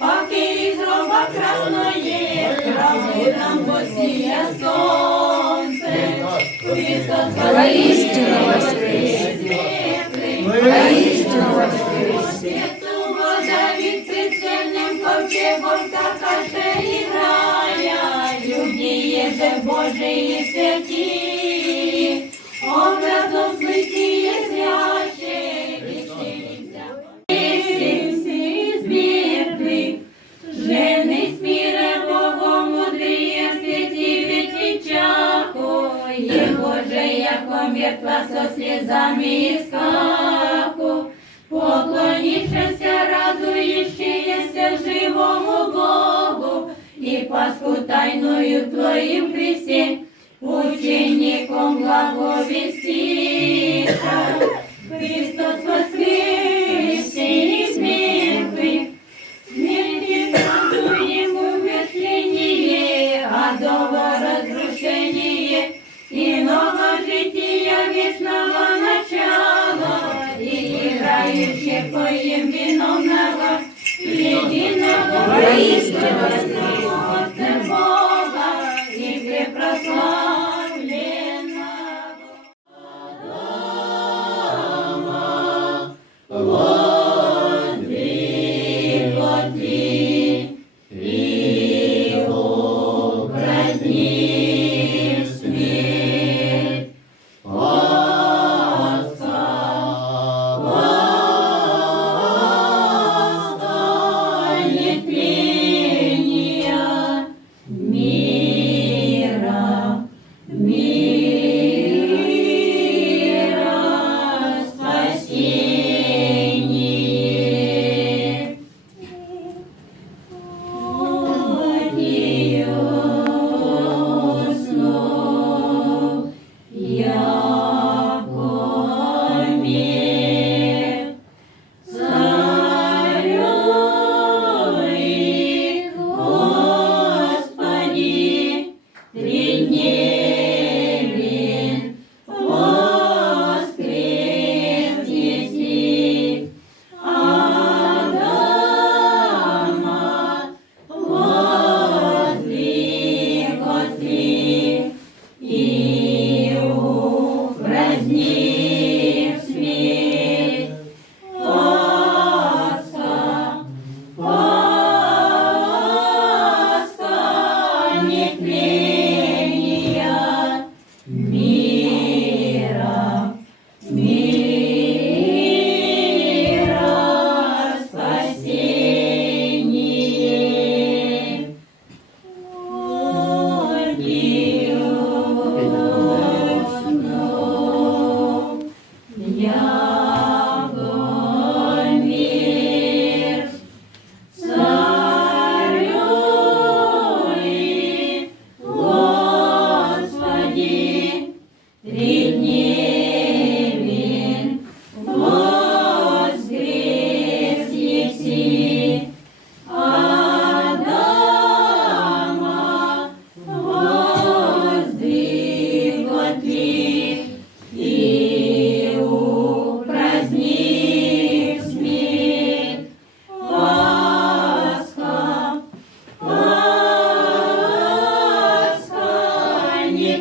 поки із гроба красної трави нам посіє сонце. Христос воістину воскрес, воістину воскрес. Вода від прицельним ковчегом каже і грая, люди є Божої святі, образом злиті зрячі, вічилися. Зміртвих, жени сміре Богом мудріє, святі відвічаку, є Боже, яко мертва со слезами і скаку. Поклонившися, радующиеся живому Богу и Пасху тайную Твоим Христе, учеником благовестиша. Христос воскресе из мертвых, смерти радуем умерщвление, адово разрушение, иного жития вечного начала, играющих поем виновного, единого воистину Бога и препрославленного. Воздвиг и упраздни смерть, Пасха, Пасха, не